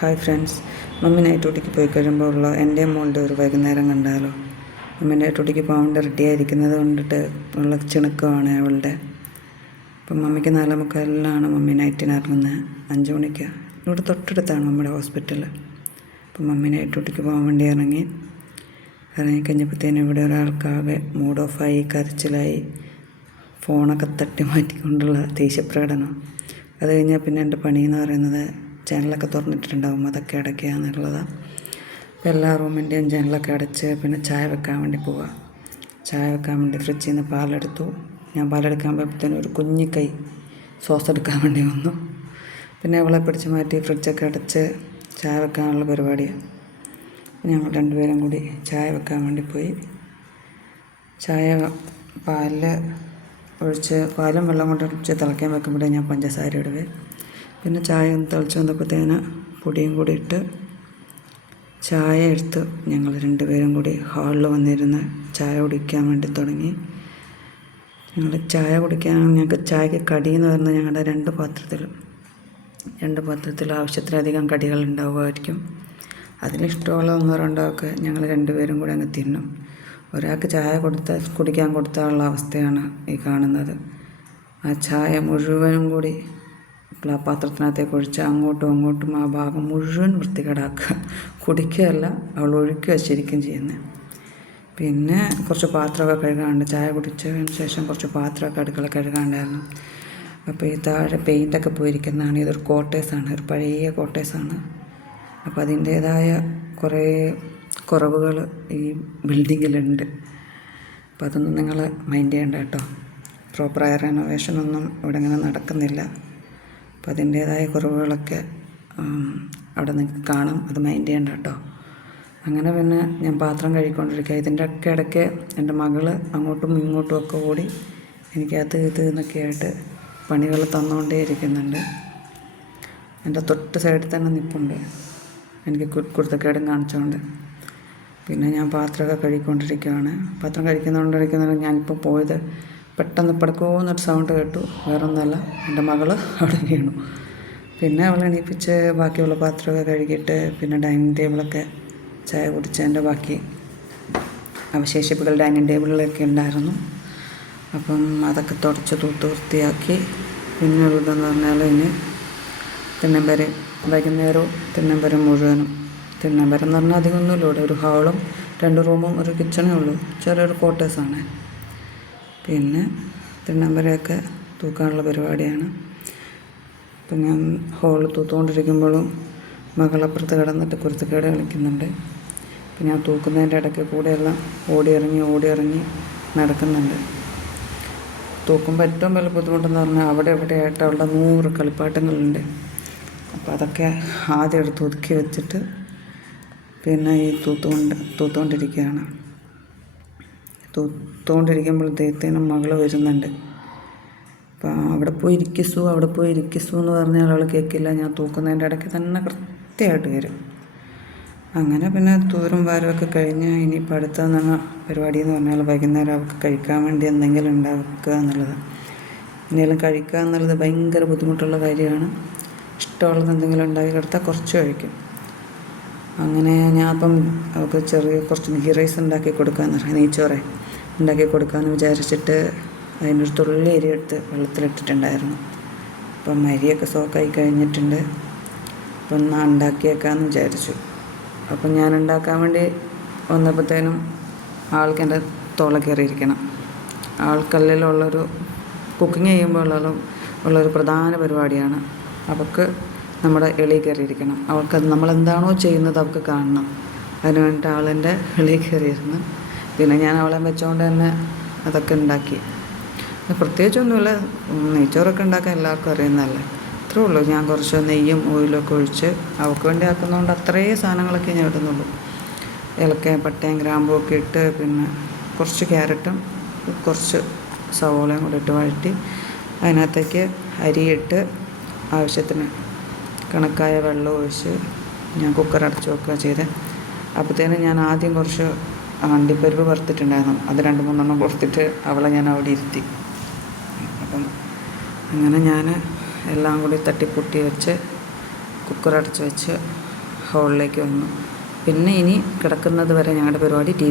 Hi friends mummy night ഡ്യൂട്ടിക്ക് പോയി കഴിയുമ്പോൾ ഉള്ള എന്റെ മോളുടെ ഒരു വൈകുന്നേരം കണ്ടാലോ? മമ്മി നൈറ്റ് ഡ്യൂട്ടിക്ക് പോകാണ്ട് റെഡിയായിരിക്കുന്നത് കൊണ്ടിട്ട് ഉള്ള ചിണക്കമാണ് അവളുടെ. അപ്പം മമ്മിക്ക് നാലേ മമ്മി നൈറ്റിന് ഇറങ്ങുന്നത്. അഞ്ച് മണിക്ക്. ഇവിടെ തൊട്ടടുത്താണ് മമ്മിയുടെ ഹോസ്പിറ്റൽ അപ്പം മമ്മി നൈറ്റ് ഡ്യൂട്ടിക്ക് പോകാൻ വേണ്ടി ഇറങ്ങി. ഇറങ്ങി കഴിഞ്ഞപ്പോഴത്തേനും ഇവിടെ ഒരാൾക്കാകെ മൂഡ് ഓഫായി കരച്ചിലായി ഫോണൊക്കെ തട്ടി മാറ്റിക്കൊണ്ടുള്ള ദേഷ്യപ്രകടനം. അത് കഴിഞ്ഞാൽ പിന്നെ എന്റെ പണി എന്ന് പറയുന്നത് ജനലൊക്കെ തുറന്നിട്ടുണ്ടാവും. അതൊക്കെ അടയ്ക്കുക എന്നുള്ളതാണ് അപ്പോൾ എല്ലാ റൂമിന്റെയും ജനലൊക്കെ അടച്ച് പിന്നെ ചായ വെക്കാൻ വേണ്ടി പോവുക ചായ വെക്കാൻ വേണ്ടി ഫ്രിഡ്ജിൽ നിന്ന് പാലെടുത്തു. ഞാൻ പാലെടുക്കാൻ പോയപ്പോഴത്തേനും ഒരു കുഞ്ഞി കൈ സോസ് എടുക്കാൻ വേണ്ടി വന്നു. പിന്നെ അവളെ പിടിച്ച് മാറ്റി ഫ്രിഡ്ജൊക്കെ അടച്ച് ചായ വെക്കാനുള്ള പരിപാടിയാണ് ഞങ്ങൾ രണ്ടുപേരും കൂടി ചായ വെക്കാൻ വേണ്ടി പോയി. ചായ പാലിൽ ഒഴിച്ച് പാലും വെള്ളം കൊണ്ട് ഒഴിച്ച് തിളയ്ക്കാൻ വെക്കുമ്പോഴേ ഞാൻ പഞ്ചസാര ഇടുവേ പിന്നെ ചായ ഒന്ന് തിളച്ച് വന്നപ്പോഴത്തേന് പൊടിയും കൂടി ഇട്ട് ചായ എടുത്ത് ഞങ്ങൾ രണ്ടുപേരും കൂടി ഹാളിൽ വന്നിരുന്ന് ചായ കുടിക്കാൻ വേണ്ടി തുടങ്ങി. ഞങ്ങൾ ചായ കുടിക്കാൻ ഞങ്ങൾക്ക് ചായക്ക് കടി എന്ന് പറയുന്നത് ഞങ്ങളുടെ രണ്ട് പാത്രത്തിൽ രണ്ട് പാത്രത്തിൽ ആവശ്യത്തിലധികം കടികൾ ഉണ്ടാവുമായിരിക്കും. അതിലിഷ്ടമുള്ള ഒന്നോ രണ്ടോ ഒക്കെ ഞങ്ങൾ രണ്ടുപേരും കൂടി അങ്ങ് തിന്നും. ഒരാൾക്ക് ചായ കൊടുത്ത കുടിക്കാൻ കൊടുത്താലുള്ള അവസ്ഥയാണ് ഈ കാണുന്നത്. ആ ചായ മുഴുവനും കൂടി പാത്രത്തിനകത്തേക്ക് ഒഴിച്ച് അങ്ങോട്ടും അങ്ങോട്ടും ആ ഭാഗം മുഴുവൻ വൃത്തികേടാക്കുക. കുടിക്കുകയല്ല അവൾ ഒഴുക്കുക ശരിക്കും ചെയ്യുന്നത് പിന്നെ കുറച്ച് പാത്രമൊക്കെ കഴുകാണ്ട് ചായ കുടിച്ചതിന് ശേഷം കുറച്ച് പാത്രമൊക്കെ അടുക്കള കഴുകാണ്ടായിരുന്നു അപ്പോൾ ഈ താഴെ പെയിന്റൊക്കെ പോയിരിക്കുന്നതാണ്. ഇതൊരു കോട്ടേഴ്സാണ് ഒരു പഴയ കോട്ടേഴ്സാണ് അപ്പോൾ അതിന്റേതായ കുറേ കുറവുകൾ ഈ ബിൽഡിങ്ങിലുണ്ട് അപ്പോൾ അതൊന്നും നിങ്ങൾ മൈൻഡ് ചെയ്യേണ്ട കേട്ടോ. പ്രോപ്പറായ റെനോവേഷനൊന്നും ഇവിടെ ഇങ്ങനെ നടക്കുന്നില്ല. അപ്പോൾ അതിന്റേതായ കുറവുകളൊക്കെ അവിടെ നിങ്ങൾക്ക് കാണാം. അത് മൈൻഡ് ചെയ്യണ്ട കേട്ടോ. അങ്ങനെ പിന്നെ ഞാൻ പാത്രം കഴുകിക്കൊണ്ടിരിക്കുക. ഇതിന്റെ ഒക്കെ ഇടയ്ക്ക് എന്റെ മകൾ അങ്ങോട്ടും ഇങ്ങോട്ടും ഒക്കെ ഓടി എനിക്ക് അത് ഇത് എന്നൊക്കെ ആയിട്ട് പണികൾ തന്നുകൊണ്ടേ ഇരിക്കുന്നുണ്ട്. എന്റെ തൊട്ട് സൈഡിൽ തന്നെ നിൽപ്പുണ്ട് എനിക്ക് കുരുത്തക്കേടും കാണിച്ചുകൊണ്ട് പിന്നെ ഞാൻ പാത്രമൊക്കെ കഴുകിക്കൊണ്ടിരിക്കുകയാണ്. പാത്രം കഴിക്കുന്നുകൊണ്ടിരിക്കുന്നത് ഞാനിപ്പോൾ പോയത് പെട്ടെന്ന് പടക്കോന്നൊരു സൗണ്ട് കേട്ടു. വേറൊന്നുമല്ല. എന്റെ മകൾ അവിടെ വീണു. പിന്നെ അവൾ എണീപ്പിച്ച് ബാക്കിയുള്ള പാത്രമൊക്കെ കഴുകിയിട്ട് പിന്നെ ഡൈനിങ് ടേബിളൊക്കെ ചായ കുടിച്ചതിന്റെ ബാക്കി അവശേഷിപ്പുകൾ ഡൈനിങ് ടേബിളിലൊക്കെ ഉണ്ടായിരുന്നു. അപ്പം അതൊക്കെ തുടച്ച് തൂത്ത് വൃത്തിയാക്കി പിന്നുള്ളതെന്ന് പറഞ്ഞാൽ ഇനി തിണ്ണമ്പരം വൈകുന്നേരവും തിണ്ണമ്പരം മുഴുവനും. തിണ്ണമ്പരം എന്ന് പറഞ്ഞാൽ അധികമൊന്നുമില്ല. ഇവിടെ ഒരു ഹാളും രണ്ട് റൂമും ഒരു കിച്ചണേ ഉള്ളൂ. ചെറിയൊരു ക്വാർട്ടേഴ്സാണ് പിന്നെ തിണ്ണമ്പരമൊക്കെ തൂക്കാനുള്ള പരിപാടിയാണ്. ഇപ്പം ഞാൻ ഹോളിൽ തൂത്തുകൊണ്ടിരിക്കുമ്പോഴും മകളപ്പുറത്ത് കിടന്നിട്ട് കുരുത്തക്കേട് കളിക്കുന്നുണ്ട്. അപ്പം ഞാൻ തൂക്കുന്നതിന്റെ ഇടയ്ക്ക് കൂടെയെല്ലാം ഓടിയിറങ്ങി ഓടിയിറങ്ങി നടക്കുന്നുണ്ട്. തൂക്കുമ്പോൾ ഏറ്റവും വലിയ ബുദ്ധിമുട്ടെന്ന് പറഞ്ഞാൽ അവിടെ ഇവിടെ ആയിട്ട് അവളുടെ നൂറ് കളിപ്പാട്ടങ്ങളുണ്ട്. അപ്പോൾ അതൊക്കെ ആദ്യം എടുത്ത് ഒതുക്കി വെച്ചിട്ട് പിന്നെ ഈ തൂത്തുകൊണ്ട് തൂത്തുകൊണ്ടിരിക്കുകയാണ്. തൂത്തുകൊണ്ടിരിക്കുമ്പോഴത്തേനും മകൾ വരുന്നുണ്ട്. അപ്പോൾ അവിടെ പോയി ഇരിക്കിസു അവിടെ പോയി ഇരിക്കിസു എന്ന് പറഞ്ഞാൽ അവൾ കേൾക്കില്ല. ഞാൻ തൂക്കുന്നതിന്റെ ഇടയ്ക്ക് തന്നെ കൃത്യമായിട്ട് വരും. അങ്ങനെ പിന്നെ തൂരും വാരമൊക്കെ കഴിഞ്ഞ് ഇനിയിപ്പോൾ അടുത്ത പരിപാടി എന്ന് പറഞ്ഞാൽ വൈകുന്നേരം അവൾക്ക് കഴിക്കാൻ വേണ്ടി എന്തെങ്കിലും ഉണ്ടാക്കുക എന്നുള്ളത്. എന്തെങ്കിലും കഴിക്കുക എന്നുള്ളത് ഭയങ്കര ബുദ്ധിമുട്ടുള്ള കാര്യമാണ്. ഇഷ്ടമുള്ളത് എന്തെങ്കിലും ഉണ്ടാക്കി കൊടുത്താൽ കുറച്ച് കഴിക്കും. അങ്ങനെ ഞാൻ അപ്പം അവൾക്ക് ചെറിയ കുറച്ച് ഗീ റൈസ് ഉണ്ടാക്കി കൊടുക്കാമെന്ന് പറയാം നെയ്ച്ചോറെ ഉണ്ടാക്കി കൊടുക്കാമെന്ന് വിചാരിച്ചിട്ട് അതിനൊരു തുള്ളി അരി എടുത്ത് വെള്ളത്തിലിട്ടിട്ടുണ്ടായിരുന്നു. അപ്പം അരിയൊക്കെ സോക്കായി കഴിഞ്ഞിട്ടുണ്ട്. അപ്പം ഒന്ന് ഉണ്ടാക്കിയേക്കാമെന്ന് വിചാരിച്ചു. അപ്പം ഞാൻ ഉണ്ടാക്കാൻ വേണ്ടി വന്നപ്പോഴത്തേനും ആൾക്ക് എന്റെ തോള കയറിയിരിക്കണം. ആൾക്കല്ലിലുള്ളൊരു കുക്കിംഗ് ചെയ്യുമ്പോൾ ഉള്ള ഉള്ളൊരു പ്രധാന പരിപാടിയാണ്. അവൾക്ക് നമ്മുടെ എളി കയറിയിരിക്കണം. അവൾക്കത് നമ്മളെന്താണോ ചെയ്യുന്നത് അവൾക്ക് കാണണം. അതിന് വേണ്ടിയിട്ട് അവളെന്റെ എളി കയറിയിരുന്നു. പിന്നെ ഞാൻ അവളെ വെച്ചുകൊണ്ട് തന്നെ അതൊക്കെ ഉണ്ടാക്കി. പ്രത്യേകിച്ചൊന്നുമില്ല. നെയ്ച്ചോറൊക്കെ ഉണ്ടാക്കാൻ എല്ലാവർക്കും അറിയുന്നതല്ലേ. അത്രേ ഉള്ളൂ. ഞാൻ കുറച്ച് നെയ്യും ഓയിലൊക്കെ ഒഴിച്ച് അവൾക്ക് വേണ്ടി ആക്കുന്നതുകൊണ്ട് അത്രയും സാധനങ്ങളൊക്കെ ഞാൻ ഇടുന്നുള്ളൂ. ഏലക്കയും പട്ടയും ഗ്രാമ്പും ഒക്കെ ഇട്ട് പിന്നെ കുറച്ച് ക്യാരറ്റും കുറച്ച് സവോളയും കൂടെ ഇട്ട് വഴറ്റി അതിനകത്തേക്ക് അരിയിട്ട് ആവശ്യത്തിന് കണക്കായ വെള്ളം ഒഴിച്ച് ഞാൻ കുക്കർ അടച്ച് വെക്കുക ചെയ്ത്. അപ്പോഴത്തേനും ഞാൻ ആദ്യം കുറച്ച് അണ്ടിപ്പരിപ്പ് വറുത്തിട്ടുണ്ടായിരുന്നു. അത് രണ്ട് മൂന്നെണ്ണം കൊടുത്തിട്ട് അവളെ ഞാൻ അവിടെ ഇരുത്തി. അപ്പം അങ്ങനെ ഞാൻ എല്ലാം കൂടി തട്ടിപ്പൊട്ടി വെച്ച് കുക്കർ അടച്ച് വെച്ച് ഹോളിലേക്ക് വന്നു. പിന്നെ ഇനി കിടക്കുന്നത് വരെ ഞങ്ങളുടെ പരിപാടി ടി